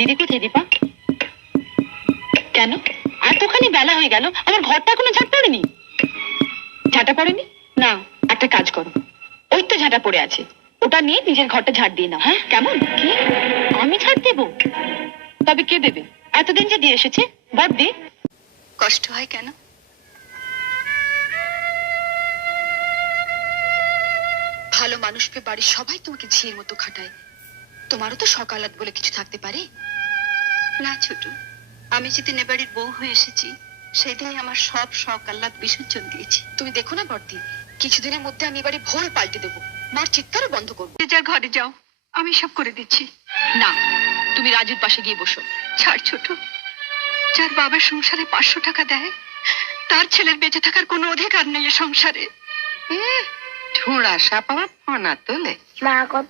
দিদি কোথায় দীপা? কেন এতখানি বেলা হয়ে গেল, আমার ঘরটা এখনো ঝাঁট পড়েনি? ঝাঁটা পড়েনি? না, একটা কাজ করো, ওই তো ঝাঁটা পড়ে আছে, ওটা নিয়ে নিজের ঘরটা ঝাড় দিয়ে নাও। হ্যাঁ কেমন? কি আমি ঝাড় দেবো? তবে কে দেবে? এতদিন যে দিয়ে এসেছে বড়দি। কষ্ট হয় কেন? ভালো মানুষকে বাড়ির সবাই তোমাকে ঝিয়ের মতো খাটায়, তোমারও তো সকালাত বলে কিছু থাকতে পারে না? ছোট, আমি যেদিন এ বাড়ির বউ হয়ে এসেছি সেদিনই আমার সব শখ আহ্লাদ বিসর্জন দিয়েছি। তুমি দেখো না বর্দি, কিছুদিনের মধ্যে আমি এবারে ভোর পাল্টে দেবো, মার চিৎকারও বন্ধ করবো। যার ঘরে যাও, আমি সব করে দিচ্ছি। না, তুমি রাজুর পাশে গিয়ে বসো। ছাড় ছোট, যার বাবার সংসারে 500 টাকা দেয় তার ছেলের বেঁচে থাকার কোনো অধিকার নেই এ সংসারে। ঠোঁড়া সাপ আমার ফনা তোলে। মা কত